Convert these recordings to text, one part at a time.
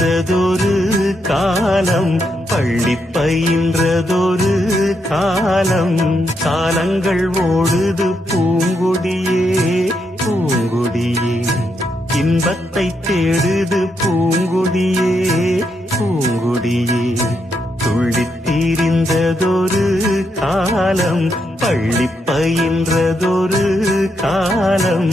தீரிந்ததொரு காலம், பள்ளி பயின்றதொரு காலம். காலங்கள் ஓடுது பூங்கொடியே பூங்கொடியே, இன்பத்தை தேடுது பூங்கொடியே பூங்கொடியே. துள்ளித் தீரிந்ததொரு காலம், பள்ளி பயின்றதொரு காலம்.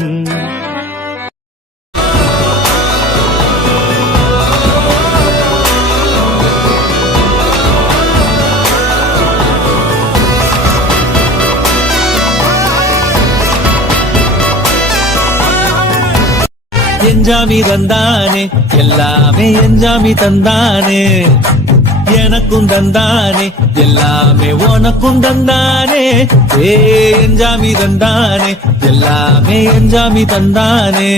என்ஜாமி தந்தானே எல்லாமே, என்ஜாமி தந்தானே எனக்கும் தந்தானே எல்லாமே, உனக்கும் தந்தானே. என்ஜாமி தந்தானே எல்லாமே, என்ஜாமி தந்தானே.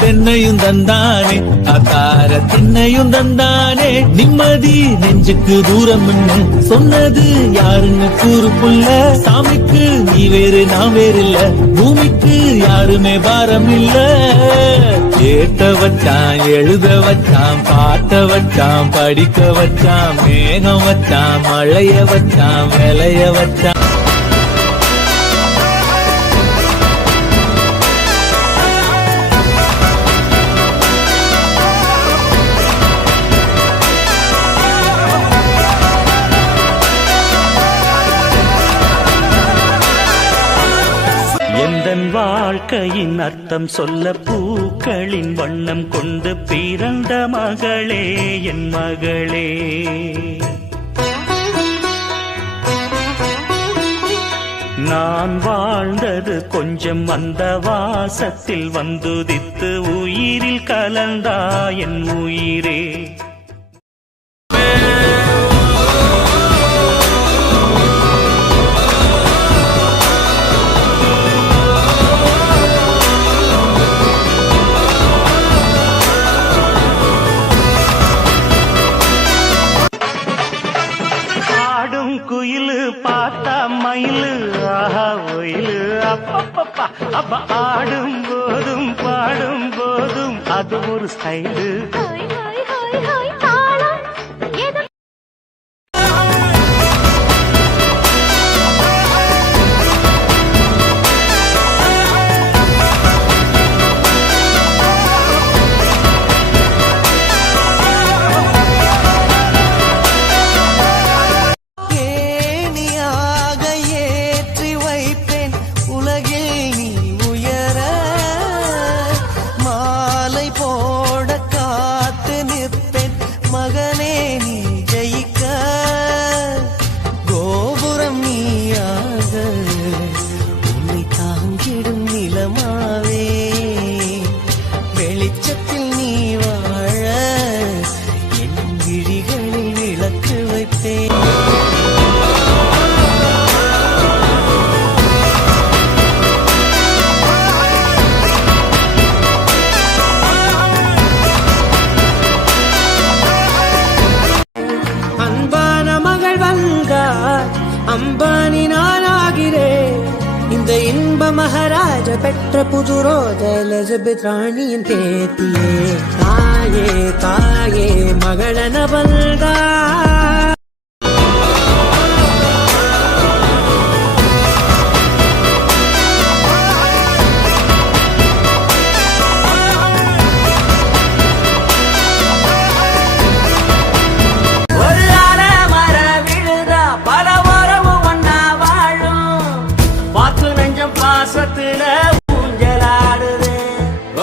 தென்னையும் தந்தானே அத்தார திண்ணையும் தந்தானே. நிம்மதி நெஞ்சுக்கு தூரம் சொன்னது யாருன்னு கூறுப்புள்ள. சாமிக்கு நீ வேறு நான் வேறு இல்ல, பூமிக்கு யாருமே பாரம் இல்ல. ஏத்த வச்சான் எழுத வச்சான், பாட்ட வச்சான் படிக்க வச்சான், மேகம் வச்சான் மழைய வச்சான் விளைய வச்சான். எந்தன் வாழ்க்கையின் அர்த்தம் சொல்ல பூக்களின் வண்ணம் கொண்டு பிறந்த மகளே என் மகளே. நான் வாழ்ந்தது கொஞ்சம் அந்த வாசத்தில் வந்துதித்து உயிரில் கலந்தா என் உயிரே. குயிலு பார்த்தா மயிலு ஆஹா ஒயிலு அப்பப்பப்பா. அப்ப ஆடும் போதும் பாடும் போதும் அது ஒரு ஸ்டைலு. அம்பானி நானாகிறேன். இந்த இன்ப மகாராஜ பெற்ற புது ரோஜ எலிசபெத் ராணியின் பேத்தியே. தாயே தாயே மகளன வந்தா. ஊஞ்சலாடுது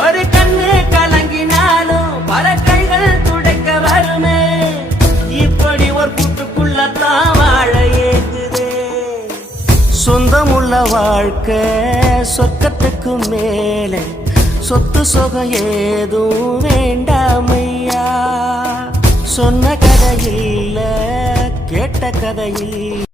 ஒரு கண்ணு கலங்கினாலும் பல கைகள் துடைக்க வருமே. இப்படி ஒரு கூட்டுக்குள்ளத்தான் வாழ ஏங்குது. சொந்தமுள்ள வாழ்க்கை சொர்க்கத்துக்கு மேலே, சொத்து சொகம் ஏதும் வேண்டாமையா. சொன்ன கதையில் கேட்ட கதையில்